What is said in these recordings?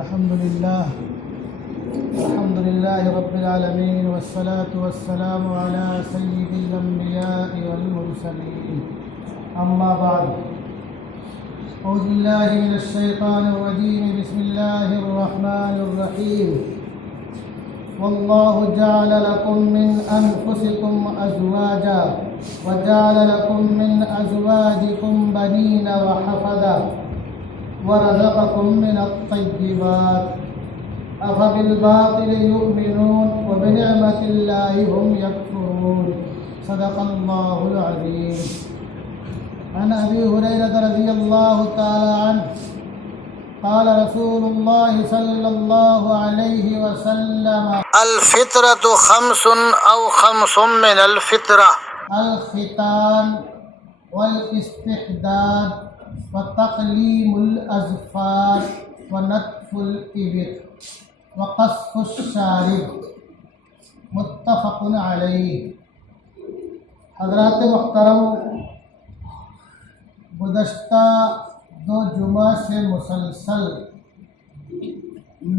الحمد لله رب العالمين والصلاة والسلام على سيد الأنبياء والمرسلين أما بعد أعوذ بالله من الشيطان الرجيم بسم الله الرحمن الرحيم والله جعل لكم من أنفسكم أزواجا وجعل لكم من أزواجكم بنين وحفدا ورزقكم من الطيبات أفبالباطل يؤمنون وبنعمة الله هم يكفرون صدق الله العظيم. عن أبي هريرة رضي الله تعالى عنه قال رسول الله صلى الله عليه وسلم الفطرة خمس أو خمس من الفطرة: الختان والاستحداد وتقليم الأظفار ونتف الإبط وقصف الشارب. متفق علیہ. حضرات محترم، گزشتہ 2 جمعہ سے مسلسل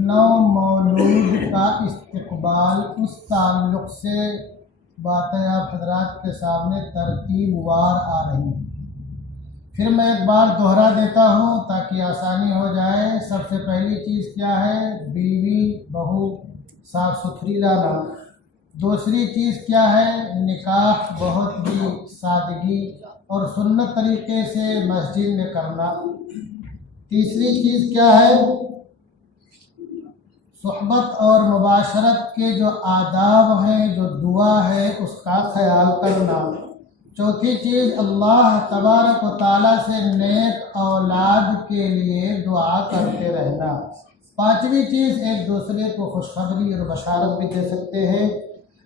9 مولود کا استقبال، اس تعلق سے باتیں آپ حضرات کے سامنے ترتیب وار آ رہی ہیں. پھر میں ایک بار دوہرا دیتا ہوں تاکہ آسانی ہو جائے. سب سے پہلی چیز کیا ہے؟ بیوی بہو صاف ستھری لانا. دوسری چیز کیا ہے؟ نکاح بہت ہی سادگی اور سنت طریقے سے مسجد میں کرنا. تیسری چیز کیا ہے؟ صحبت اور مباشرت کے جو آداب ہیں، جو دعا ہے، اس کا خیال کرنا. چوتھی چیز اللہ تبارک و تعالیٰ سے نیک اولاد کے لیے دعا کرتے رہنا. پانچویں چیز ایک دوسرے کو خوشخبری اور بشارت بھی دے سکتے ہیں.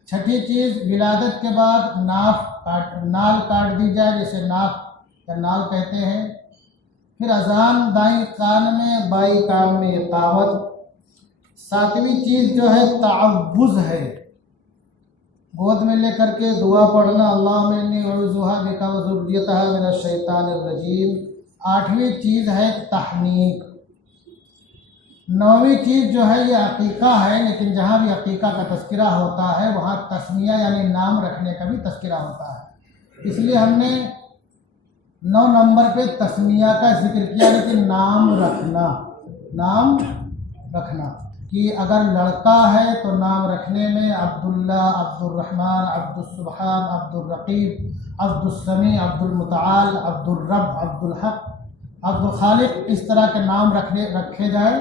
چھٹی چیز ولادت کے بعد نال کاٹ دی جائے، جسے ناف یا نال کہتے ہیں. پھر اذان دائیں کان میں بائیں کان میں اقامت. ساتویں چیز جو ہے تعوذ ہے، گود میں لے کر کے دعا پڑھنا، اللہم انی اعوذ بک وذریتہا من الشیطان الرجیم. آٹھویں چیز ہے تحنیک. نویں چیز جو ہے یہ عقیقہ ہے، لیکن جہاں بھی عقیقہ کا تذکرہ ہوتا ہے وہاں تسمیہ یعنی نام رکھنے کا بھی تذکرہ ہوتا ہے. اس لیے ہم نے 9 نمبر پہ تسمیہ کا ذکر کیا، لیکن نام رکھنا کہ اگر لڑکا ہے تو نام رکھنے میں عبداللہ، عبد الرحمن، عبد السبحان، عبد الرقیب، عبد السمیع، عبد المتعال، عبد الرب، عبد الحق، عبد الخالق، اس طرح کے نام رکھے جائیں.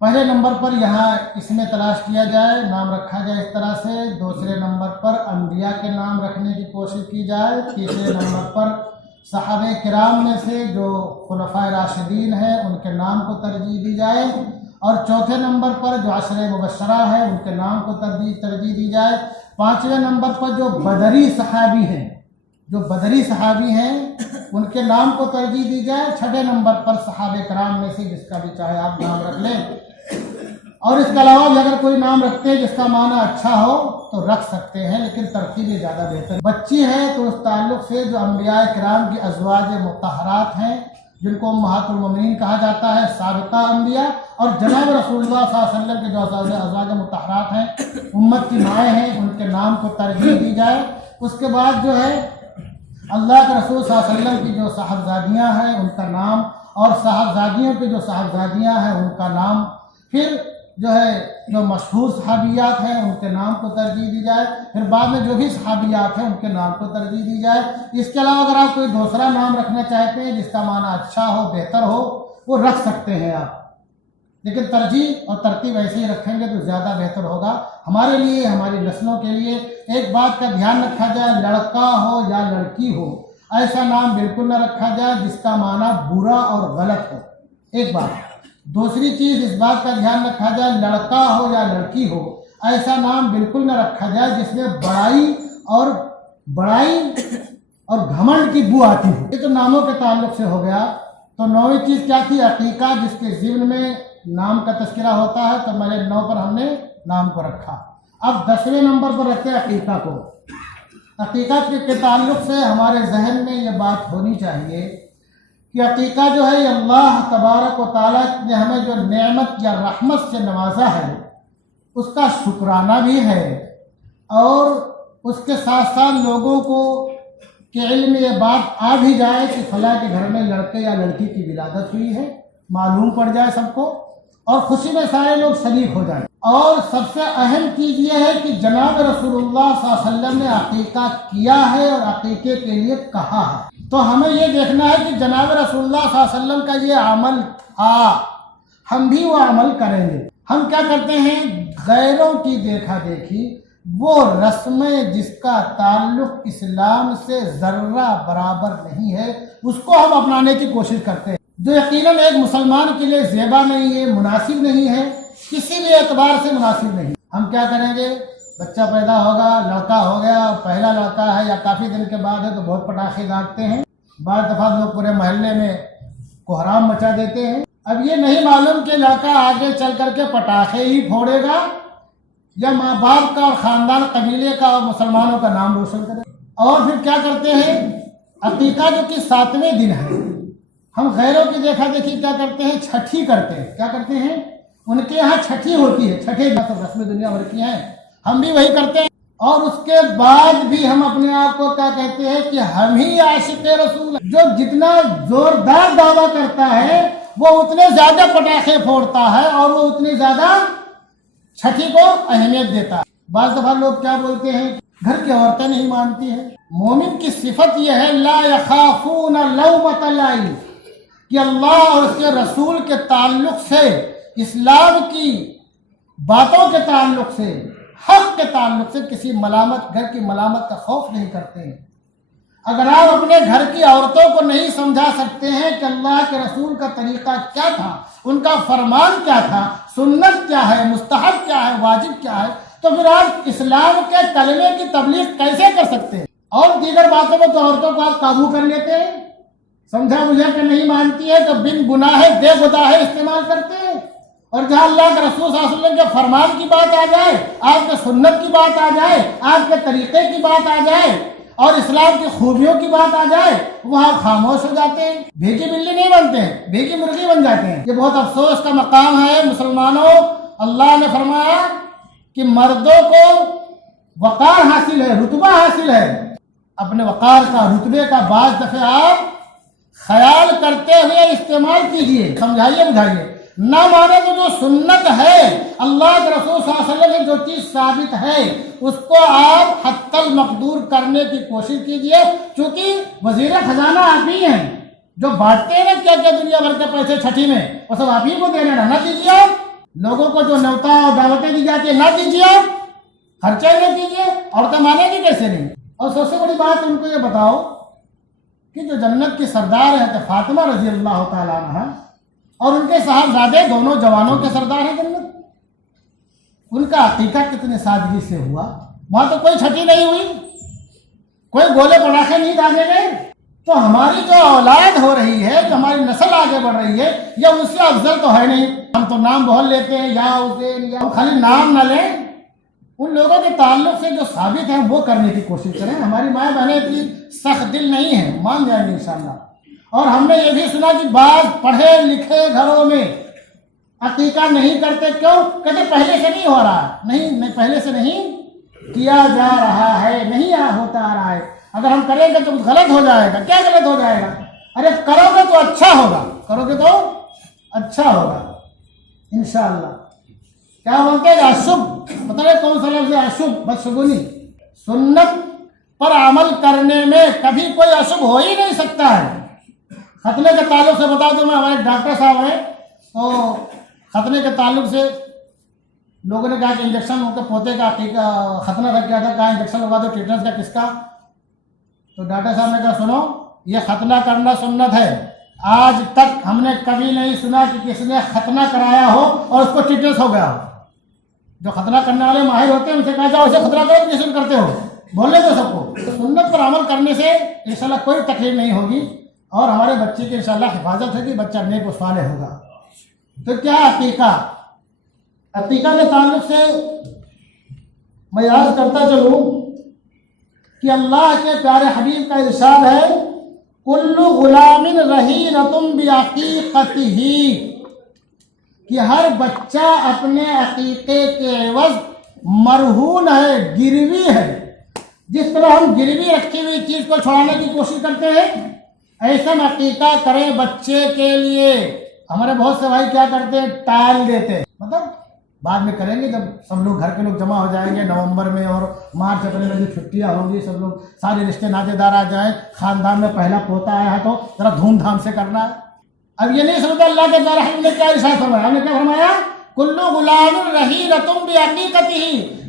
پہلے نمبر پر یہاں اس میں تلاش کیا جائے، نام رکھا جائے اس طرح سے. دوسرے نمبر پر انبیاء کے نام رکھنے کی کوشش کی جائے. تیسرے نمبر پر صحابہ کرام میں سے جو خلفائے راشدین ہیں ان کے نام کو ترجیح دی جائے. اور چوتھے نمبر پر جو عشرہ مبشرہ ہیں ان کے نام کو ترجیح دی جائے. پانچویں نمبر پر جو بدری صحابی ہیں ان کے نام کو ترجیح دی جائے. چھٹے نمبر پر صحابہ کرام میں سے جس کا بھی چاہے آپ نام رکھ لیں. اور اس کے علاوہ بھی اگر کوئی نام رکھتے ہیں جس کا معنی اچھا ہو تو رکھ سکتے ہیں، لیکن ترتیب زیادہ بہتر. بچی ہے تو اس تعلق سے جو انبیاء کرام کی ازواج مطہرات ہیں، جن کو امہات المومنین کہا جاتا ہے، سابقہ انبیاء، اور جناب رسول اللہ صلی اللہ علیہ وسلم کے جو ازواج مطہرات ہیں، امت کی مائیں ہیں، ان کے نام کو ترجیح دی جائے. اس کے بعد جو ہے اللہ کے رسول صلی اللہ علیہ وسلم کی جو صاحبزادیاں ہیں ان کا نام، اور صاحبزادیوں کی جو صاحبزادیاں ہیں ان کا نام. پھر جو مشہور صحابیات ہیں ان کے نام کو ترجیح دی جائے. پھر بعد میں جو بھی صحابیات ہیں ان کے نام کو ترجیح دی جائے. اس کے علاوہ اگر آپ کوئی دوسرا نام رکھنا چاہتے ہیں جس کا معنی اچھا ہو، بہتر ہو، وہ رکھ سکتے ہیں آپ، لیکن ترجیح اور ترتیب ایسے ہی رکھیں گے تو زیادہ بہتر ہوگا ہمارے لیے، ہماری نسلوں کے لیے. ایک بات کا دھیان رکھا جائے، لڑکا ہو یا لڑکی ہو، ایسا نام بالکل نہ رکھا جائے جس کا معنی برا اور غلط ہو. ایک بات. دوسری چیز اس بات کا دھیان رکھا جائے، لڑکا ہو یا لڑکی ہو، ایسا نام بالکل نہ رکھا جائے جس میں بڑائی اور گھمنڈ کی بو آتی ہو. یہ تو ناموں کے تعلق سے ہو گیا. تو 9ویں چیز کیا تھی؟ عقیقہ، جس کے ضمن میں نام کا تذکرہ ہوتا ہے. تو میرے 9 پر ہم نے نام کو رکھا. اب 10ویں نمبر پر رکھتے ہیں عقیقہ کو. عقیقہ کے تعلق سے ہمارے ذہن میں یہ بات ہونی چاہیے کہ عقیقہ جو ہے یہ اللہ تبارک و تعالیٰ نے ہمیں جو نعمت یا رحمت سے نوازا ہے اس کا شکرانہ بھی ہے، اور اس کے ساتھ ساتھ لوگوں کو کہ علم یہ بات آ بھی جائے کہ فلاں کے گھر میں لڑکے یا لڑکی کی ولادت ہوئی ہے، معلوم پڑ جائے سب کو، اور خوشی میں سارے لوگ شریک ہو جائیں۔ اور سب سے اہم چیز یہ ہے کہ جناب رسول اللہ صلی اللہ علیہ وسلم نے عقیقہ کیا ہے اور عقیقے کے لیے کہا ہے، تو ہمیں یہ دیکھنا ہے کہ جناب رسول اللہ صلی اللہ علیہ وسلم کا یہ عمل تھا، ہم بھی وہ عمل کریں گے۔ ہم کیا کرتے ہیں؟ غیروں کی دیکھا دیکھی، وہ رسمیں جس کا تعلق اسلام سے ذرہ برابر نہیں ہے اس کو ہم اپنانے کی کوشش کرتے ہیں، جو یقیناً ایک مسلمان کے لیے زیبا نہیں ہے، مناسب نہیں ہے، کسی بھی اعتبار سے مناسب نہیں۔ ہم کیا کریں گے؟ بچہ پیدا ہوگا، لڑکا ہو گیا، پہلا لڑکا ہے یا کافی دن کے بعد ہے تو بہت پٹاخے داغتے ہیں، بعض دفعہ لوگ پورے محلے میں کوہرام مچا دیتے ہیں۔ اب یہ نہیں معلوم کہ لڑکا آگے چل کر کے پٹاخے ہی پھوڑے گا یا ماں باپ کا اور خاندان قبیلے کا اور مسلمانوں کا نام روشن کرے۔ اور پھر کیا کرتے ہیں؟ عقیقہ جو کہ 7ویں دن ہے، ہم غیروں کی دیکھا دیکھی کیا کرتے ہیں؟ چھٹی کرتے ہیں۔ کیا کرتے ہیں؟ ان کے یہاں چھٹی ہوتی ہے، چھٹے جو رسم دنیا بھر کی ہیں ہم بھی وہی کرتے ہیں، اور اس کے بعد بھی ہم اپنے آپ کو کیا کہتے ہیں کہ ہم ہی عاشق رسول ہیں۔ جو جتنا زوردار دعویٰ کرتا ہے وہ اتنے زیادہ پٹاخے پھوڑتا ہے اور وہ اتنی زیادہ چھٹی کو اہمیت دیتا ہے۔ بعض دفعہ لوگ کیا بولتے ہیں؟ گھر کی عورتیں نہیں مانتی ہیں۔ مومن کی صفت یہ ہے لا یخافون لومۃ لائم، کہ اللہ اور اس کے رسول کے تعلق سے، اسلام کی باتوں کے تعلق سے، حق کے تعلق سے کسی ملامت، گھر کی ملامت کا خوف نہیں کرتے ہیں۔ اگر آپ اپنے گھر کی عورتوں کو نہیں سمجھا سکتے ہیں کہ اللہ کے رسول کا طریقہ کیا تھا، ان کا فرمان کیا تھا، سنت کیا ہے، مستحب کیا ہے، واجب کیا ہے، تو پھر آپ اسلام کے کلمے کی تبلیغ کیسے کر سکتے ہیں؟ اور دیگر باتوں میں تو عورتوں کو آپ قابو کر لیتے ہیں، سمجھا مجھے کہ نہیں مانتی ہے تو بن گناہ بے گناہ استعمال کرتے ہیں۔ اور جہاں اللہ کے رسول صلی اللہ علیہ وسلم کے فرمان کی بات آ جائے، آپ کے سنت کی بات آ جائے، آپ کے طریقے کی بات آ جائے اور اسلام کی خوبیوں کی بات آ جائے، وہاں خاموش ہو جاتے ہیں، بھیگی بلی نہیں بنتے ہیں، بھیگی مرغی بن جاتے ہیں۔ یہ بہت افسوس کا مقام ہے مسلمانوں۔ اللہ نے فرمایا کہ مردوں کو وقار حاصل ہے، رتبہ حاصل ہے، اپنے وقار کا، رتبے کا بعض دفعہ آپ خیال کرتے ہوئے استعمال کیجئے، سمجھائیے بجھائیے۔ نہ مانے تو جو سنت ہے، اللہ کے رسول صلی اللہ علیہ وسلم سے جو چیز ثابت ہے اس کو آپ حتی المقدور کرنے کی کوشش کیجئے، چونکہ وزیر خزانہ آپ ہی ہیں، جو بانٹتے ہیں نا کیا کیا دنیا بھر کے پیسے چھٹی میں، وہ سب آپ ہی کو دینا، نہ دیجیے آپ لوگوں کو جو نیوتا اور دعوتیں دی جاتی ہیں، نہ دیجیے آپ، خرچہ نہ کیجیے، عورتیں مانیں گی کیسے نہیں؟ اور سب سے بڑی بات ان کو یہ بتاؤ کہ جو جنت کی سردار ہیں فاطمہ رضی اللہ تعالیٰ عنہ اور ان کے صاحبزادے دونوں جوانوں کے سردار ہیں جنت، ان کا عقیقہ کتنے سادگی سے ہوا، وہاں تو کوئی چھٹی نہیں ہوئی، کوئی گولے پٹاخے نہیں داغے گئے۔ تو ہماری جو اولاد ہو رہی ہے، جو ہماری نسل آگے بڑھ رہی ہے، یہ ان سے افضل تو ہے نہیں۔ ہم تو نام بہت لیتے ہیں، یا حسین، یا خالی نام نہ لیں، ان لوگوں کے تعلق سے جو ثابت ہیں وہ کرنے کی کوشش کریں۔ ہماری مائیں بہنیں اتنی سخت دل نہیں ہیں، مان جائیں گے انشاءاللہ۔ اور ہم نے یہ بھی سنا کہ بعض پڑھے لکھے گھروں میں عقیقہ نہیں کرتے، کیوں؟ کہتے پہلے سے نہیں ہو رہا ہے، نہیں پہلے سے نہیں کیا جا رہا ہے، نہیں ہوتا آ رہا ہے، اگر ہم کریں گے تو کچھ غلط ہو جائے گا۔ کیا غلط ہو جائے گا؟ ارے کرو گے تو اچھا ہوگا، کرو گے تو اچھا ہوگا انشاءاللہ۔ کیا بولتے ہیں؟ اشب، بتائیں کون سا لفظ ہے؟ اشب، بدشگونی۔ سنت پر عمل کرنے میں کبھی کوئی اشب ہو ہی نہیں سکتا ہے۔ ختنے کے تعلق سے بتا دوں، میں ہمارے ڈاکٹر صاحب ہیں، تو ختنے کے تعلق سے لوگوں نے کہا کہ انجیکشن ان کے پوتے کا ختنہ رکھ گیا تھا، کہا انجیکشن لگا دو، ٹیٹنس کا کس کا؟ تو ڈاکٹر صاحب نے کہا سنو، یہ ختنہ کرنا سنت ہے، آج تک ہم نے کبھی نہیں سنا کہ کسی نے ختنہ کرایا ہو اور اس کو ٹیٹنس ہو گیا ہو۔ جو ختنہ کرنے والے ماہر ہوتے ہیں ان سے کہا جاؤ اسے ختنہ کرو، کیسے کرتے ہو، بولنے دو سب کو۔ سنت پر عمل کرنے سے انشاءاللہ کوئی تکلیف نہیں ہوگی اور ہمارے بچے کی انشاءاللہ حفاظت ہوگی، بچہ نیک و صالح ہوگا۔ تو کیا عقیقہ؟ عقیقہ کے تعلق سے میں یاد کرتا چلوں کہ اللہ کے پیارے حبیب کا ارشاد ہے، کل غلام رہینۃ بعقیقتہ، کہ ہر بچہ اپنے عقیقے کے عوض مرہون ہے، گروی ہے۔ جس طرح ہم گروی رکھی ہوئی چیز کو چھڑانے کی کوشش کرتے ہیں، ایسا عقیقہ کریں بچے کے لیے۔ ہمارے بہت سے بھائی کیا کرتے ہیں، ٹال دیتے ہیں، مطلب بعد میں کریں گے جب سب لوگ گھر کے لوگ جمع ہو جائیں گے نومبر میں اور مارچ اپریل میں جو چھٹیاں ہوں گی، سب لوگ سارے رشتے ناطے دار آ جائیں، خاندان میں پہلا پوتا آیا ہے تو ذرا دھوم دھام سے کرنا ہے۔ اب یہ نہیں سمجھتا اللہ کے پیارے حبیب نے کیا ارشاد فرمایا، ہم نے کیا فرمایا، کل غلام رہینۃ بعقیقتہ،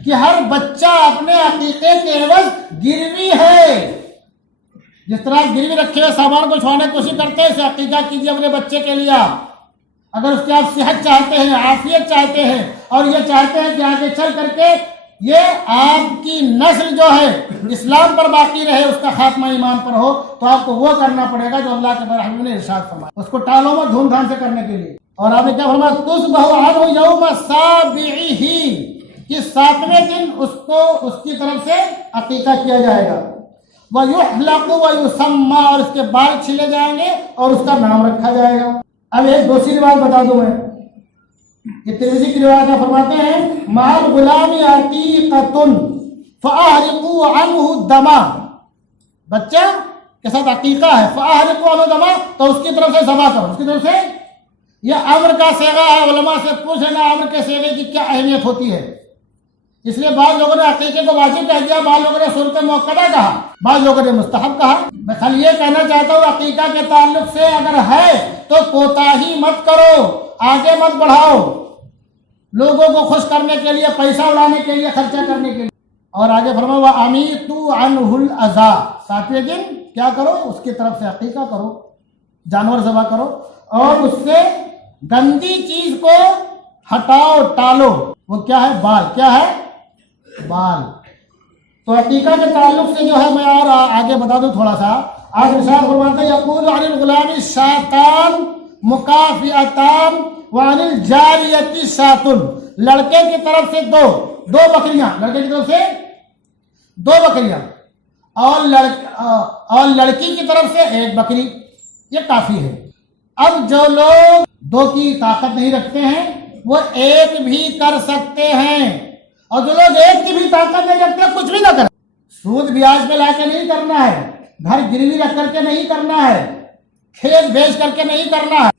کہ ہر بچہ اپنے عقیقے کے عوض گروی ہے۔ جس طرح آپ گروی رکھے ہوئے سامان کو چھوڑنے کی کوشش کرتے ہیں، اسے عقیقہ کیجیے اپنے بچے کے لیے۔ اگر اس کی آپ صحت چاہتے ہیں، عافیت چاہتے ہیں، اور یہ چاہتے ہیں کہ آگے چل کر کے یہ آپ کی نسل جو ہے اسلام پر باقی رہے، اس کا خاتمہ ایمان پر ہو، تو آپ کو وہ کرنا پڑے گا جو اللہ کے پیارے حبیب نے ارشاد فرمایا۔ اس کو ٹالو مت دھوم دھام سے کرنے کے لیے۔ اور آپ نے کیا فرمایا، تُصْبَحُ عَنْهُ يَوْمَ سَابِعِهِ، کہ 7ویں دن اس کو اس کی طرف سے عقیقہ کیا جائے گا۔ وَيُحْلَقُ وَيُسَمَّى، اور اس کے بال چھیلے جائیں گے اور اس کا نام رکھا جائے گا۔ اب ایک دوسری روایت بتا دوں میں، یہ ترمذی کی روایت فرماتے ہیں، مَعَ الْغُلَامِ عَقِیقَةٌ فَأَحْرِقُوا عَنْهُ الدَّمَ، بچہ کے ساتھ عقیقہ ہے، فَأَحْرِقُوا عَنْهُ الدَّمَ، تو اس کی طرف سے ذبح کرو، اس کی طرف سے۔ یہ امر کا صیغہ ہے، علماء سے پوچھ لینا امر کے صیغے کی کیا اہمیت ہوتی ہے۔ اس لیے بعض لوگوں نے عقیقے کو واجب کہہ دیا، بعض لوگوں نے صورت موقعہ کہا، بعض لوگوں نے مستحب کہا۔ میں خالی یہ کہنا چاہتا ہوں، عقیقہ کے تعلق سے اگر ہے تو کوتاہی مت کرو، آگے مت بڑھاؤ، لوگوں کو خوش کرنے کے لیے، پیسہ اڑانے کے لیے، خرچہ کرنے کے لیے۔ اور آگے فرمایا وَأَمِيتُوا عَنْهُ الْأَذَى، 7ویں دن کیا کرو، اس کی طرف سے عقیقہ کرو، جانور ذبح کرو، اور اس سے گندی چیز کو ہٹاؤ، ٹالو۔ وہ کیا ہے، بال، کیا ہے، بال۔ تو عقیقہ کے تعلق سے جو ہے میں اور آگے بتا دوں تھوڑا سا۔ آج ارشاد فرماتے ہیں، یقول عن الغلام شاتان مکافئتان وعن الجاریۃ شات، لڑکے کی طرف سے دو بکریاں، لڑکے کی طرف سے 2 بکریاں، اور لڑکی کی طرف سے 1 بکری، یہ کافی ہے۔ اب جو لوگ 2 کی طاقت نہیں رکھتے ہیں وہ 1 بھی کر سکتے ہیں، اور جو لوگ 1 کی بھی طاقت نہیں رکھتے کچھ بھی نہ کریں۔ سود بیاج میں لا کے نہیں کرنا ہے، گھر گروی رکھ کر کے نہیں کرنا ہے، کھیت بیچ کر کے نہیں کرنا ہے،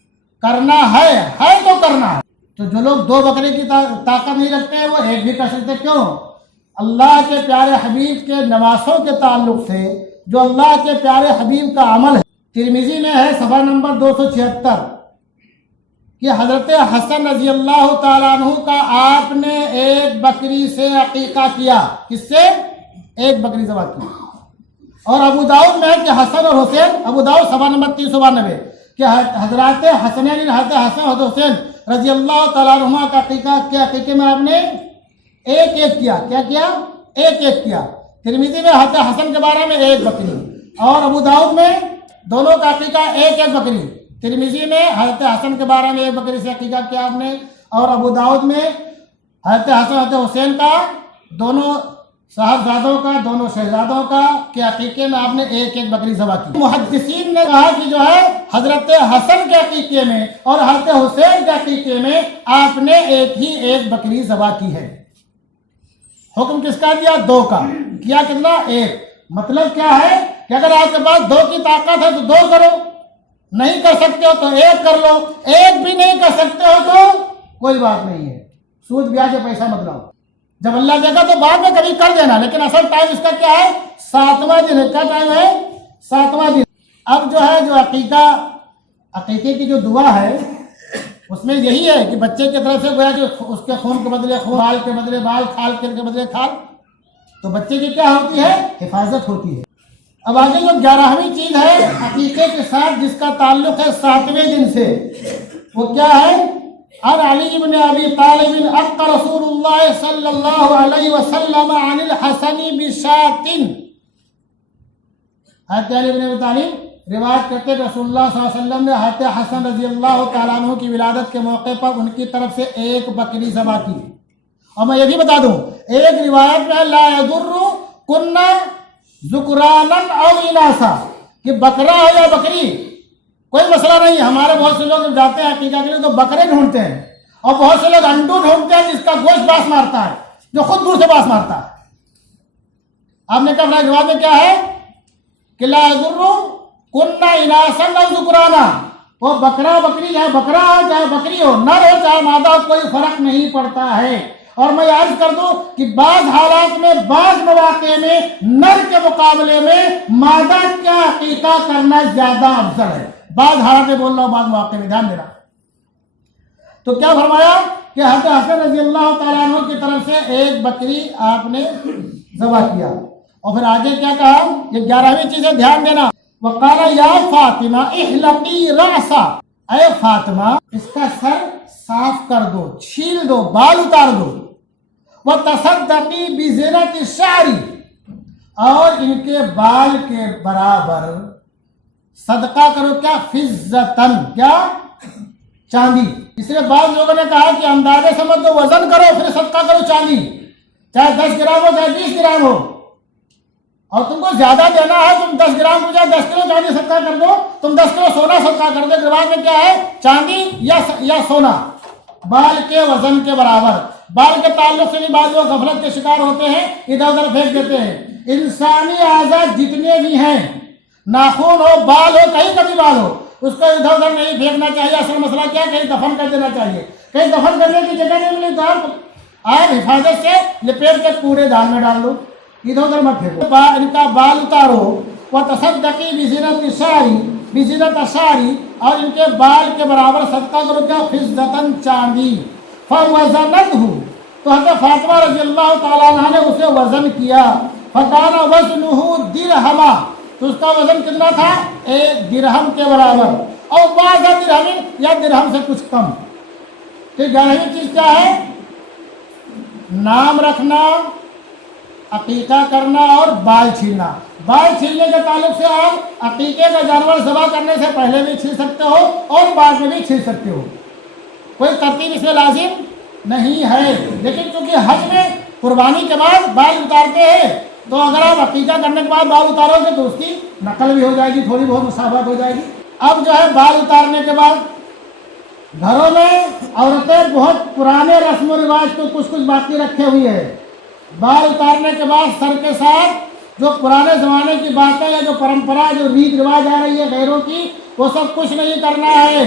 کرنا ہے تو کرنا ہے۔ تو جو لوگ 2 بکرے کی طاقت نہیں رکھتے ہیں وہ 1 بھی کر سکتے۔ کیوں؟ اللہ کے پیارے حبیب کے نواسوں کے تعلق سے جو اللہ کے پیارے حبیب کا عمل ہے، ترمذی میں ہے صفحہ نمبر 276، کہ حضرت حسن رضی اللہ تعالیٰ عنہ کا آپ نے 1 بکری سے عقیقہ کیا۔ کس سے؟ 1 بکری ذبح کی۔ اور ابو داؤد میں ہے کہ حسن اور حسین، ابو داؤد صفحہ نمبر 392، کہ حضرات حسنین، حضرت حسن اور حسین رضی اللہ تعالیٰ عنہ کا عقیقہ کے عقیقے میں آپ نے 1 کیا۔ کیا کیا؟ 1 کیا۔ ترمذی میں حضرت حسن کے بارے میں 1 بکری، اور ابو داؤد میں دونوں کا عقیقہ 1 بکری۔ ترمذی میں حضرت حسن کے بارے میں 1 بکری سے عقیقہ کیا آپ نے، اور ابو داؤد میں حضرت حسن حضرت حسین کا، دونوں صاحبزادوں کا، دونوں شہزادوں کا کے عقیقے میں آپ نے 1 بکری ذبح کی۔ محدثین نے کہا کہ جو ہے حضرت حسن کے عقیقے میں اور حضرت حسین کے عقیقے میں آپ نے 1 بکری ذبح کی ہے۔ حکم کس کا دیا؟ 2 کا کیا، کتنا؟ 1۔ مطلب کیا ہے کہ اگر آپ کے پاس 2 کی طاقت ہے تو 2 کرو، نہیں کر سکتے ہو تو 1 کر لو، 1 بھی نہیں کر سکتے ہو تو کوئی بات نہیں ہے، سود بیاج پیسہ مت لاؤ، جب اللہ دے گا تو بعد میں کبھی کر دینا، لیکن اصل ٹائم اس کا کیا ہے؟ 7واں دن ہے۔ کیا ٹائم ہے؟ 7واں دن۔ اب جو ہے جو عقیقے کی جو دعا ہے اس میں یہی ہے کہ بچے کی طرف سے گویا کہ اس کے خون کے بدلے خون، بال کے بدلے بال، کھال کے بدلے کھال، تو بچے کی کیا ہوتی ہے؟ حفاظت ہوتی ہے۔ اب آگے جو 11ویں چیز ہے عقیقے کے ساتھ جس کا تعلق ہے 7ویں دن سے، وہ کیا ہے؟ عن علی بن ابی طالب عق رسول اللہ صلی اللہ علیہ وسلم عن الحسن بشات۔ حضرت علی بن ابی طالب روایت کرتے کہ رسول اللہ صلی اللہ علیہ وسلم نے حضرت حسن رضی اللہ تعالیٰ عنہ کی ولادت کے موقع پر ان کی طرف سے 1 بکری ذبح کی۔ اور میں یہ بھی بتا دوں، ایک روایت میں لا یضر کننا ذکرانا او اناسا، کہ بکرا ہو یا بکری کوئی مسئلہ نہیں. ہمارے بہت سے لوگ جب جاتے ہیں عقیقہ کے لیے تو بکرے ڈھونڈتے ہیں، اور بہت سے لوگ انڈو ڈھونڈتے ہیں جس کا گوشت باس مارتا ہے، جو خود دور سے باس مارتا ہے. آپ نے کہا رواج میں کیا ہے کہ لا یضر کننا اناسا او ذکرانا، وہ بکرا بکری چاہے بکرا ہو چاہے بکری ہو، نر ہو چاہے مادہ ہو، کوئی فرق نہیں پڑتا ہے. اور میں عرض کر دوں کہ بعض حالات میں بعض مواقع میں نر کے مقابلے میں مادہ کا عقیقہ کرنا زیادہ افضل ہے. بعض حالات میں بول رہا ہوں، بعض مواقع میں دھیان دینا. تو کیا فرمایا کہ حضرت حسن رضی اللہ تعالیٰ عنہ کی طرف سے ایک بکری آپ نے ذبح کیا، اور پھر آگے کیا کہا، یہ 11ویں چیز ہے، دھیان دینا. وقال یا فاطمہ احلقی رأسا، اے فاطمہ اس کا سر صاف کر دو، چھیل دو، بال اتار دو. وتصدقی بزینت الشعر، اور ان کے بال کے برابر صدقہ کرو. کیا؟ فضتن، کیا؟ چاندی. اس لیے بعض لوگوں نے کہا کہ اندازے سے مت دو، وزن کرو پھر صدقہ کرو چاندی، چاہے 10 گرام ہو چاہے 20 گرام ہو. اور تم کو زیادہ دینا ہے، تم 10 گرام کو 10 کلو چاندی صدقہ کر دو، تم 10 کلو سونا صدقہ کر دو. رواج میں کیا ہے؟ چاندی یا سونا بال کے وزن کے برابر. بال کے تعلق سے بھی بعض لوگ غفلت کے شکار ہوتے ہیں، ادھر ادھر پھینک دیتے ہیں. انسانی اعضاء جتنے بھی ہیں، ناخن ہو، بال ہو، کہیں کبھی بال ہو، اس کو ادھر ادھر نہیں پھینکنا چاہیے. اصل مسئلہ کیا ہے؟ کہیں دفن کر دینا چاہیے. کہیں دفن کرنے کی جگہ نہیں ملی تو آپ حفاظت سے لپیٹ کے پورے دان میں ڈال دو، ادھر ادھر مت پھینکو. ان کا بال اتارو. وتصدقی بزینت الشعر، اور ان کے بال کے برابر صدقہ کرو. کیا؟ فضتن، چاندی. فوزنتہ، تو حضرت فاطمہ رضی اللہ تعالیٰ عنہ نے اسے وزن کیا. فکان وزنہ درہما، تو اس کا وزن کتنا تھا؟ 1 درہم کے برابر. اور بعض درہم، یا درہم سے کچھ کم. تو 11ویں چیز کیا ہے؟ نام رکھنا، عقیقہ کرنا اور بال چھیلنا. بال چھیلنے کے تعلق سے آپ عقیقے کا جانور ذبح کرنے سے پہلے بھی چھیل سکتے ہو اور بعد میں بھی چھیل سکتے ہو، کوئی ترتیب اس میں لازم نہیں ہے. لیکن چونکہ حج میں قربانی کے بعد بال اتارتے ہیں، تو اگر آپ عقیقہ کرنے کے بعد بال اتارو گے تو اس کی نقل بھی ہو جائے گی، تھوڑی بہت مسابقت ہو جائے گی. اب جو ہے بال اتارنے کے بعد گھروں میں عورتیں بہت پرانے رسم و رواج کو کچھ باقی رکھے ہوئی ہے. بال اتارنے کے بعد سر کے ساتھ جو پرانے زمانے کی باتیں یا جو پرمپرا، جو ریت رواج آ رہی ہے غیروں کی، وہ سب کچھ نہیں کرنا ہے.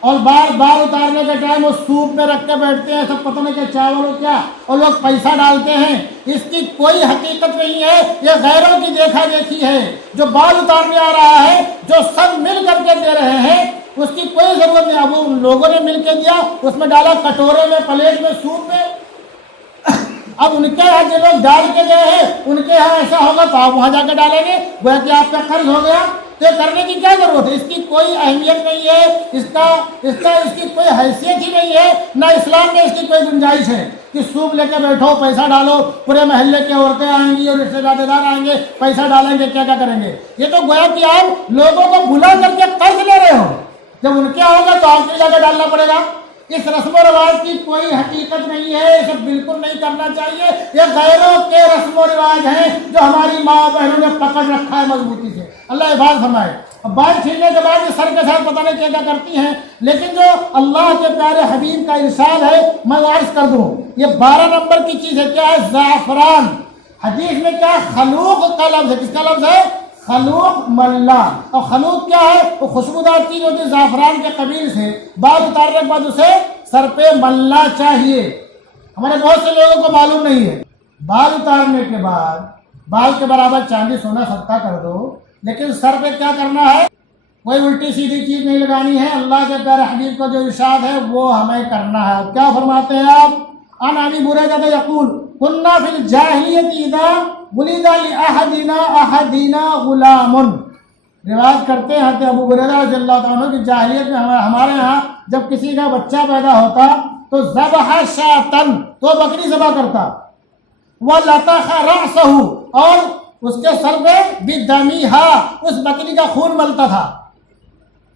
اور بال اتارنے کے ٹائم وہ سوپ میں رکھ کے بیٹھتے ہیں، سب پتہ نہیں کہ چاول ہو کیا، اور لوگ پیسہ ڈالتے ہیں. اس کی کوئی حقیقت نہیں ہے، یہ غیروں کی دیکھا دیکھی ہے. جو بال اتارنے آ رہا ہے، جو سب مل کر کے دے رہے ہیں، اس کی کوئی ضرورت نہیں. اب وہ لوگوں نے مل کے دیا، اس میں ڈالا کٹورے میں، پلیٹ میں، سوپ میں. اب ان کے یہاں جو لوگ ڈال کے گئے ہیں، ان کے یہاں ایسا ہوگا تو آپ وہاں جا کے ڈالیں گے، گویا کہ آپ کا قرض ہو گیا. تو کرنے کی کیا ضرورت ہے؟ اس کی کوئی اہمیت نہیں ہے، اس کی کوئی حیثیت ہی نہیں ہے. نہ اسلام میں اس کی کوئی گنجائش ہے کہ سوپ لے کے بیٹھو، پیسہ ڈالو، پورے محلے کی عورتیں آئیں گی اور رشتے دار آئیں گے، پیسہ ڈالیں گے، کیا کریں گے. یہ تو گویا کہ آپ لوگوں کو بلا کر کے قرض لے رہے ہو. جب ان کے ہوگا تو آپ کو جا کے ڈالنا پڑے گا. اس رسم و رواج کی کوئی حقیقت نہیں ہے، یہ سب بالکل نہیں کرنا چاہیے. یہ غیروں کے رسم و رواج ہیں جو ہماری ماں بہنوں نے پکڑ رکھا ہے مضبوطی سے. اللہ حفاظ فرمائے. اب بال چھیلنے کے بعد یہ سر کے ساتھ پتہ نہیں کیا کرتی ہیں، لیکن جو اللہ کے پیارے حبیب کا ارشاد ہے میں عرض کر دوں، یہ 12 نمبر کی چیز ہے. کیا ہے؟ زعفران. حدیث میں کیا؟ خلوق کا لفظ ہے. کس کا لفظ ہے؟ خلوق ملا. اور خلوق کیا ہے؟ وہ خوشبودار چیز ہوتی ہے زعفران کے قبیل سے. بال اتارنے کے بعد اسے سر پہ ملنا چاہیے. ہمارے بہت سے لوگوں کو معلوم نہیں ہے. بال اتارنے کے بعد بال کے برابر چاندی سونا صدقہ کر دو، لیکن سر پہ کیا کرنا ہے؟ کوئی الٹی سیدھی چیز نہیں لگانی ہے. اللہ کے پیارے حبیب کا جو ارشاد ہے وہ ہمیں کرنا ہے. کیا فرماتے ہیں آپ؟ ان ابی بریدہ یقول كنا فی الجاہلیۃ اذا ولد لاحدنا غلام. روایت کرتے ہیں حضرت ابو ہریرہ رضی اللہ تعالیٰ عنہ کی جاہلیت میں ہمارے ہاں جب کسی کا بچہ پیدا ہوتا تو ذبح شاۃ، تو بکری ذبح کرتا. وَلَطَخَ رَأْسَهُ، اور اس کے سر پہ بِدَمِهَا، اس بکری کا خون ملتا تھا.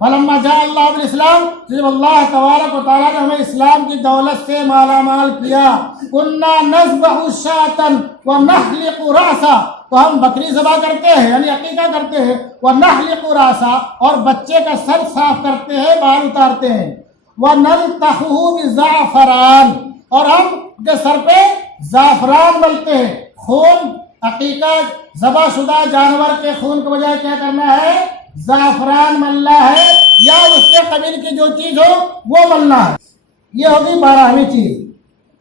فلما جاء اللہ بالاسلام، جب اللہ تبارک و تعالیٰ نے ہمیں اسلام کی دولت سے مالا مال کیا، كُنَّا نَذْبَحُ شَاةً وَنَحْلِقُ رَأْسَهَا، تو ہم بکری ذبح کرتے ہیں یعنی عقیقہ کرتے ہیں وَنَحْلِقُ رَأْسَهُ، اور بچے کا سر صاف کرتے ہیں، بال اتارتے ہیں، وَنَلْتَحُهُ بِالزَّعْفَرَانِ، اور ہم کے سر پہ زعفران ملتے ہیں۔ خون، عقیقہ ذبح شدہ جانور کے خون کے بجائے کیا کرنا ہے؟ زعفران ملنا ہے، یا اس کے قبیل کی جو چیز ہو وہ ملنا ہے۔ یہ ہوگی 12ویں چیز۔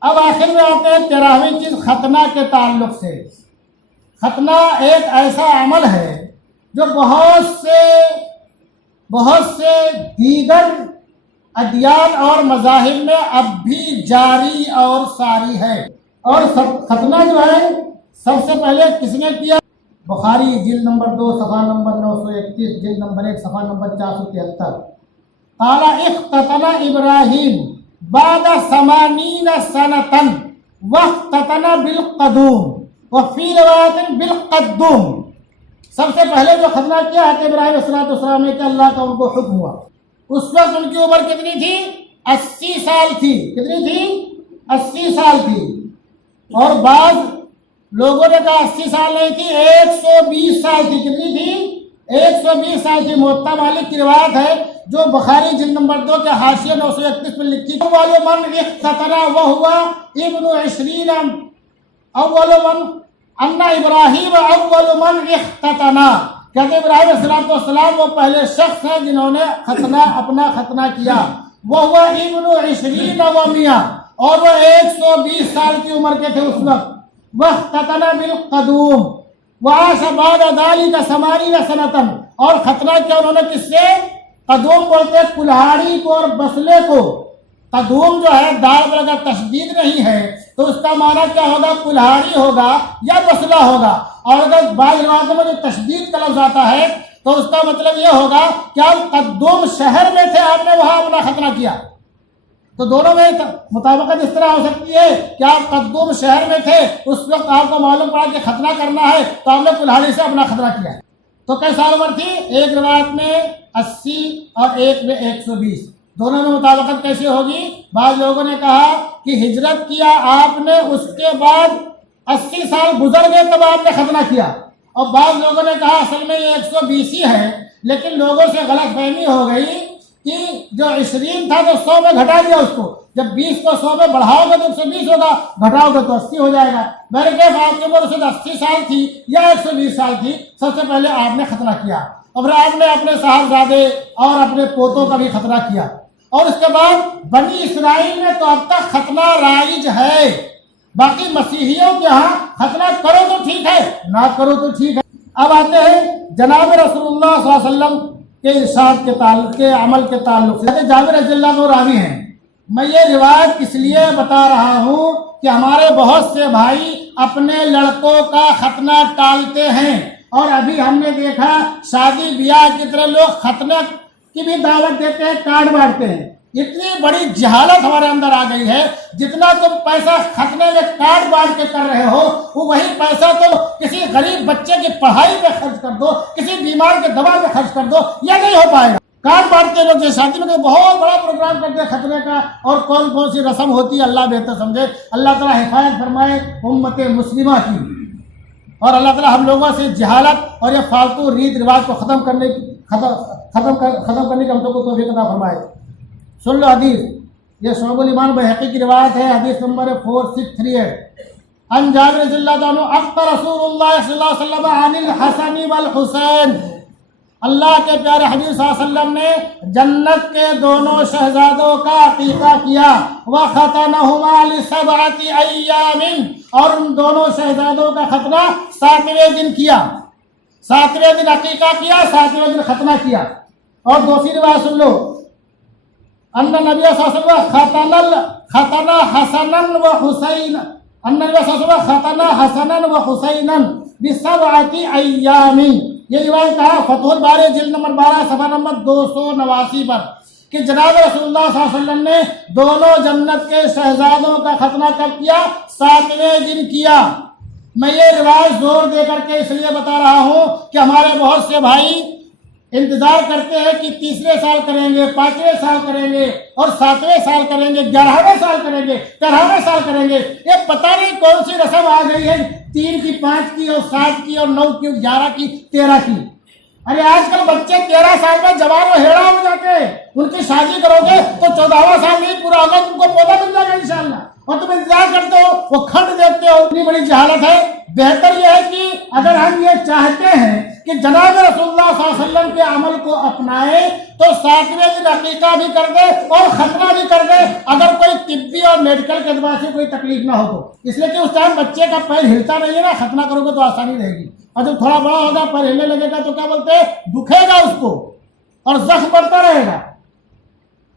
اب آخر میں آتے ہیں 13ویں چیز ختنہ کے تعلق سے۔ ختنہ ایک ایسا عمل ہے جو بہت سے دیگر ادیان اور مذاہب میں اب بھی جاری اور ساری ہے۔ اور ختنہ جو ہے سب سے پہلے کس نے کیا؟ بخاری جلد نمبر 2 صفحہ نمبر 931، جلد نمبر 1 صفحہ نمبر 473۔ قال اختتن ابراہیم بعد 80 سنة واختتن بالقدوم وفی روایت بالقدوم۔ سب سے پہلے جو ختنہ کیا حضرت ابراہیم علیہ السلام نے کہ اللہ کا ان کو حکم ہوا، اس وقت ان کی عمر کتنی تھی؟ 80 سال تھی۔ کتنی تھی؟ 80 سال تھی۔ اور بعض لوگوں نے کہا 80 سال نہیں تھی، 120 سال تھی۔ کتنی تھی؟ 120 سال تھی۔ موطا مالک کی روایت ہے جو بخاری جلد نمبر 2 کے حاشیہ 931 میں لکھی، اول من اختتن وهو ابن 20 اول من ان ابراہیم اول من اختتن، کہتے ابراہیم علیہ السلام وہ پہلے شخص ہیں جنہوں نے اپنا ختنہ کیا۔ وهو ابن 20 و100، اور وہ 120 سال کی عمر کے تھے اس وقت۔ واختتن بالقدوم وعاش بعد ذلك 80 سنة، اور ختنہ کیا انہوں نے کس سے؟ قدوم بولتے ہیں کلہاڑی کو اور بسلے کو۔ قدوم جو ہے دال پر اگر تشدید نہیں ہے تو اس کا معنی کیا ہوگا؟ کلہاڑی ہوگا یا بسلہ ہوگا۔ اور اگر بعض روایتوں میں جو تشدید کا لفظ آتا ہے تو اس کا مطلب یہ ہوگا کہ آپ قدوم شہر میں تھے، آپ نے وہاں اپنا ختنہ کیا۔ تو دونوں میں مطابقت اس طرح ہو سکتی ہے کہ آپ قدوم شہر میں تھے، اس وقت آپ کو معلوم پڑا کہ ختنہ کرنا ہے تو آپ نے کلہاڑی سے اپنا ختنہ کیا ہے۔ تو کئی سال عمر تھی؟ ایک روایت میں 80 اور ایک میں 120۔ دونوں میں مطابقت کیسے ہوگی؟ بعض لوگوں نے کہا کہ ہجرت کیا آپ نے، اس کے بعد 80 سال گزر گئے تب آپ نے ختنہ کیا، اور بعض لوگوں نے کہا اصل میں یہ 120 ہی ہے، لیکن لوگوں سے غلط فہمی ہو گئی کہ جو 20 تھا تو 100 میں گھٹا دیا اس کو، جب 20 کو 100 میں بڑھاؤ گے تو 120 ہوگا، گھٹاؤ گے تو 80 ہو جائے گا۔ بلکہ آپ کی عمر اسے 80 سال تھی یا 120 سال تھی، سب سے پہلے آپ نے ختنہ کیا، اور پھر آپ نے اپنے صاحبزادے اور اپنے پوتوں کا بھی ختنہ کیا، اور اس کے بعد بنی اسرائیل میں تو اب تک ختنہ رائج ہے۔ باقی مسیحیوں کے ہاں ختنہ کرو تو ٹھیک ہے، نہ کرو تو ٹھیک ہے۔ اب آتے ہیں جناب رسول اللہ صلی اللہ علیہ وسلم کے ارشاد کے تعلق کے عمل کے تعلق سے۔ جابر رضی اللہ عنہ راوی ہیں۔ میں یہ روایت اس لیے بتا رہا ہوں کہ ہمارے بہت سے بھائی اپنے لڑکوں کا ختنہ ٹالتے ہیں، اور ابھی ہم نے دیکھا شادی بیاہ کی طرح لوگ ختنہ کی بھی دعوت دیتے ہیں، کارڈ بانٹتے ہیں۔ اتنی بڑی جہالت ہمارے اندر آ گئی ہے، جتنا تم پیسہ ختنے میں کارڈ بانٹ کے کر رہے ہو، وہ وہی پیسہ تم کسی غریب بچے کی پڑھائی پہ خرچ کر دو، کسی بیمار کی دوا پہ خرچ کر دو، یہ نہیں ہو پائے گا۔ کارڈ بانٹتے لوگ جو شادی میں بہت بڑا پروگرام کرتے ہیں ختنے کا، اور کون کون سی رسم ہوتی ہے اللہ بہتر سمجھے۔ اللہ تعالیٰ حفاظت فرمائے امت مسلمہ کی، اور اللہ تعالیٰ ہم لوگوں سے جہالت اور یہ فالتو ریت رواج کو ختم کرنے کی ہم سب کو توفیق عطا فرمائے۔ سن لو حدیث، یہ شعب الایمان بحقی کی روایت ہے، حدیث نمبر 4638۔ ان جابر رضی اللہ عنہ اخبر رسول اللہ صلی اللہ علیہ وسلم عن الحسن والحسین، اللہ کے پیارے حبیب صلی اللہ علیہ وسلم نے جنت کے دونوں شہزادوں کا عقیقہ کیا، وختنہما ل7 ایام، اور ان دونوں شہزادوں کا ختنہ 7ویں دن کیا، 7ویں دن عقیقہ کیا، 7ویں دن ختنہ کیا۔ اور دوسری روایت سن لو، ان نبی صلی اللہ علیہ وسلم ختن حسنا وحسینا، ان نبی صلی اللہ علیہ وسلم ختن حسنا وحسینا ب7 ایام۔ یہ روایت کہا فتح الباری جلد نمبر 12 صفحہ نمبر 289 پر کہ جناب رسول اللہ صلی اللہ علیہ وسلم نے دونوں جنت کے شہزادوں کا ختنہ کب کیا؟ 7ویں دن کیا۔ میں یہ روایت زور دے کر کے اس لیے بتا رہا ہوں کہ ہمارے بہت سے بھائی انتظار کرتے ہیں کہ 30ویں سال کریں گے، 5ویں سال کریں گے، اور 7ویں سال کریں گے، 11ویں سال کریں گے، 13ویں سال کریں گے۔ یہ پتہ نہیں کون سی رسم آ گئی ہے، 3 کی، 5 کی، اور 7 کی، اور 9 کی، 11 کی، 13 کی۔ ارے آج کل بچے 13 سال میں جوان و ہیڑا ہو جاتے ہیں، ان کی شادی کرو گے تو 14واں سال نہیں پورا ہوگا، تم کو پودا مل جائے گا انشاءاللہ، اور تم انتظار کرتے ہو، وہ کھنڈ دیکھتے ہو، اتنی بڑی جہالت ہے۔ بہتر یہ ہے کہ اگر ہم یہ چاہتے ہیں کہ جناب رسول اللہ صلی اللہ علیہ وسلم کے عمل کو اپنائیں تو 7ویں دن عقیقہ بھی کر دے اور ختنہ بھی کر دے، اگر کوئی طبی اور میڈیکل کے اعتبار سے کوئی تکلیف نہ ہو تو، اس لیے کہ اس ٹائم بچے کا پیر ہلتا نہیں ہے نا، ختنہ کرو گے تو آسانی رہے گی، اور جب تھوڑا بڑا ہوگا پیر ہلنے لگے گا تو کیا بولتے ہیں، دکھے گا اس کو اور زخم بڑھتا رہے گا۔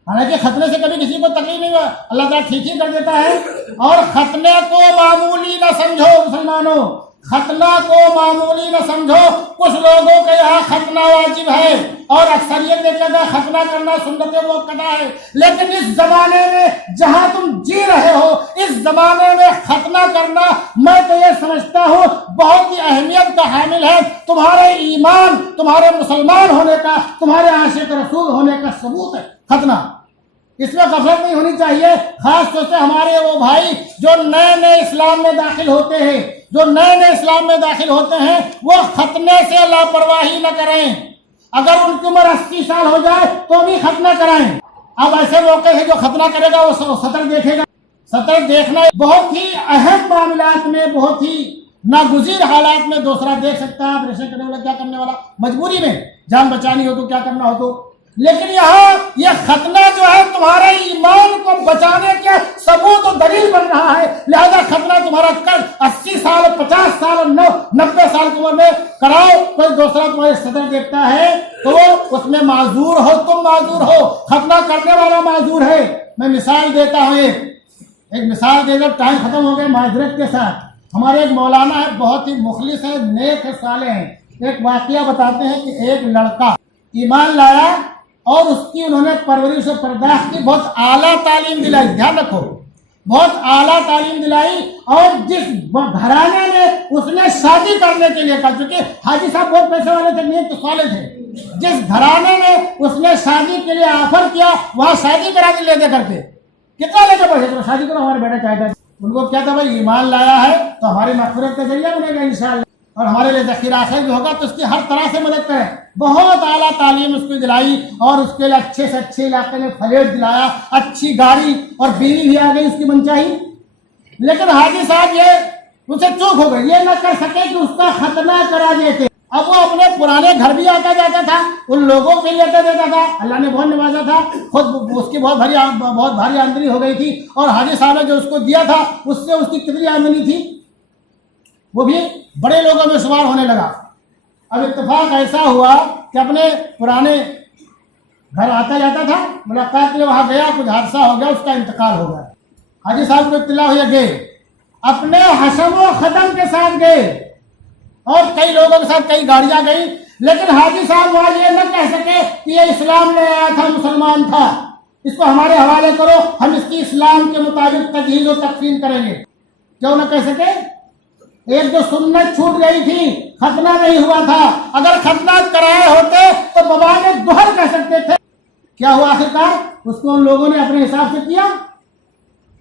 حالانکہ ختنے سے کبھی کسی کو تکلیف نہیں ہوا، اللہ تعالیٰ ٹھیک ہی کر دیتا ہے۔ اور ختنے کو معمولی نہ سمجھو مسلمانوں، ختنہ کو معمولی نہ سمجھو۔ کچھ لوگوں کے یہاں ختنہ واجب ہے اور اکثریت نے کہا ختنہ کرنا سنت موقتہ ہے، لیکن اس زمانے میں جہاں تم جی رہے ہو اس زمانے میں ختنہ کرنا میں تو یہ سمجھتا ہوں بہت ہی اہمیت کا حامل ہے، تمہارے ایمان، تمہارے مسلمان ہونے کا، تمہارے عاشق رسول ہونے کا ثبوت ہے ختنہ۔ اس میں غفلت نہیں ہونی چاہیے، خاص طور سے ہمارے وہ بھائی جو نئے نئے اسلام میں داخل ہوتے ہیں، جو نئے نئے اسلام میں داخل ہوتے ہیں وہ ختنے سے لاپرواہی نہ کریں۔ اگر ان کی عمر 80 سال ہو جائے تو بھی ختنہ کرائیں۔ اب ایسے موقع ہے جو ختنہ کرے گا وہ سطر دیکھے گا، سطر دیکھنا بہت ہی اہم معاملات میں، بہت ہی ناگزیر حالات میں دوسرا دیکھ سکتا ہے، آپریشن کرنے والا کیا کرنے والا، مجبوری میں جان بچانی ہو تو کیا کرنا ہو تو، لیکن یہاں یہ ختنہ جو ہے تمہارے ایمان کو بچانے کے ثبوت و دلیل بن رہا ہے، لہذا ختنہ تمہارا کل 80 سال 50 سال اور 90 سال کی عمر میں کراؤ۔ کوئی دوسرا تمہارے صدر دیکھتا ہے تو اس میں معذور ہو، تم معذور ہو، ختنہ کرنے والا معذور ہے۔ میں مثال دیتا ہوں، ایک مثال دے کر ٹائم ختم ہو گیا معذرت کے ساتھ۔ ہمارے ایک مولانا ہے، بہت ہی مخلص ہے، نیک ہے، صالح ہیں۔ ایک واقعہ بتاتے ہیں کہ ایک لڑکا ایمان لایا اور اس کی انہوں نے پرورش و پرداخت کی، بہت اعلیٰ تعلیم دلائی، دھیان رکھو، بہت اعلیٰ تعلیم دلائی، اور جس گھرانے میں اس نے شادی کرنے کے لیے کہا، کیونکہ حاجی صاحب بہت پیسے والے تھے، نیک تو صالح تھے، جس گھرانے میں اس نے شادی کے لیے آفر کیا وہاں شادی کرا کے لے دے کر کے، کتنا لے کے پیسے، شادی کرو ہمارے بیٹا چاہتا ہے۔ ان کو کیا تھا بھائی ایمان لایا ہے تو ہماری مغفرت کا ذریعہ بنے گا انشاءاللہ، اور ہمارے لیے ذخیرہ آخر بھی ہوگا، تو اس کی ہر طرح سے مدد کریں۔ بہت اعلیٰ تعلیم اس کو دلائی اور اس کے لیے اچھے سے اچھے علاقے میں فلیٹ دلایا، اچھی گاڑی اور بیوی بھی آ گئی اس کی من چاہی، لیکن حاجی صاحب یہ اسے چوک ہو گئی، یہ نہ کر سکے کہ اس کا ختنہ کرا دیتے۔ اب وہ اپنے پرانے گھر بھی آتا جاتا تھا، ان لوگوں کے لیے آتا دیتا تھا، اللہ نے بہت نوازا تھا، خود اس کی بہت بھاری آمدنی ہو گئی تھی، اور حاجی صاحب نے جو اس کو دیا تھا اس سے اس کی کتنی آمدنی تھی وہ بھی بڑے لوگوں میں شمار ہونے لگا۔ اب اتفاق ایسا ہوا کہ اپنے پرانے گھر آتا جاتا تھا، ملاقات کے لیے وہاں گیا، کچھ حادثہ ہو گیا، اس کا انتقال ہو گیا۔ حاجی صاحب کو اطلاع ہوئی، گئے اپنے حشم و ختم کے ساتھ گئے اور کئی لوگوں کے ساتھ کئی گاڑیاں گئی، لیکن حاجی صاحب وہاں یہ نہ کہہ سکے کہ یہ اسلام لے آیا تھا، مسلمان تھا، اس کو ہمارے حوالے کرو، ہم اس کی اسلام کے مطابق تجہیز و تکفین کریں گے، کیوں نہ کہہ سکے؟ ایک جو سنت چھوٹ گئی تھی، ختنہ نہیں ہوا تھا، اگر ختنہ کرائے ہوتے تو بابا نے دوہر کہہ سکتے تھے۔ کیا ہوا آخرکار؟ اس کو ان لوگوں نے اپنے حساب سے کیا،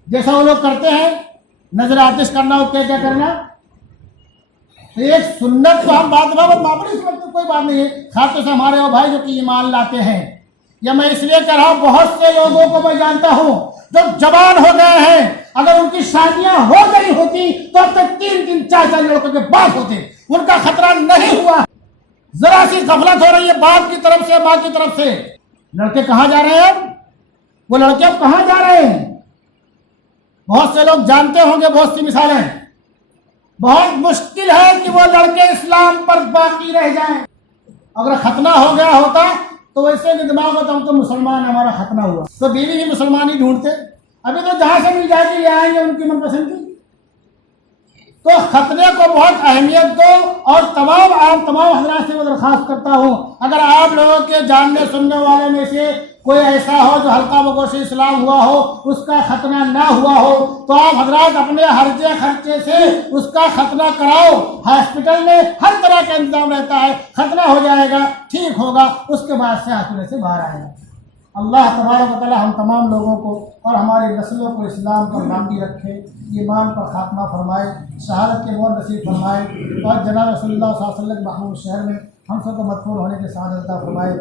جیسا وہ لوگ کرتے ہیں، نظر آتش کرنا ہو کیا کرنا۔ ایک سنت کو ہم بات معمولی سمجھتے، کوئی بات نہیں ہے، خاص طور سے ہمارے وہ بھائی جو کہ ایمان لاتے ہیں، یا میں اس لیے کہہ رہا ہوں بہت سے لوگوں کو میں جانتا ہوں جو جوان ہو گئے ہیں، اگر ان کی شادیاں ہو گئی ہوتی تو اب تک 3 4 لڑکوں کے باپ ہوتے، ان کا خطرہ نہیں ہوا۔ ذرا سی غفلت ہو رہی ہے باپ کی طرف سے، ماں کی طرف سے۔ لڑکے کہاں جا رہے ہیں؟ وہ لڑکے اب کہاں جا رہے ہیں؟ بہت سے لوگ جانتے ہوں گے، بہت سی مثالیں۔ بہت مشکل ہے کہ وہ لڑکے اسلام پر باقی رہ جائیں۔ اگر ختنہ ہو گیا ہوتا تو ویسے بھی دماغ ہوتا ہوں تو مسلمان ہمارا ختنہ ہوا، تو بیوی بھی مسلمان ہی ڈھونڈتے، ابھی تو جہاں سے مل جائے گی لے آئیں گے ان کی من پسند کی۔ تو ختنے کو بہت اہمیت دو، اور تمام حضرات سے میں درخواست کرتا ہوں، اگر آپ لوگوں کے جاننے سننے والے میں سے کوئی ایسا ہو جو حلقہ بگوش اسلام ہوا ہو، اس کا ختنہ نہ ہوا ہو، تو آپ حضرات اپنے حرجے خرچے سے اس کا ختنہ کراؤ۔ ہاسپٹل میں ہر طرح کا انتظام رہتا ہے، ختنہ ہو جائے گا، ٹھیک ہوگا، اس کے بعد سے ہاسپٹل سے باہر آئے گا۔ اللہ تبارک و تعالی ہم تمام لوگوں کو اور ہماری نسلوں کو اسلام پر باقی رکھے، ایمان پر خاتمہ فرمائے، شہادت کے مور نصیب فرمائے، اور جناب رسول اللہ صلی اللہ علیہ وسلم کے محبوب شہر میں ہم سب کو مدفون ہونے کی سعادت عطا فرمائے.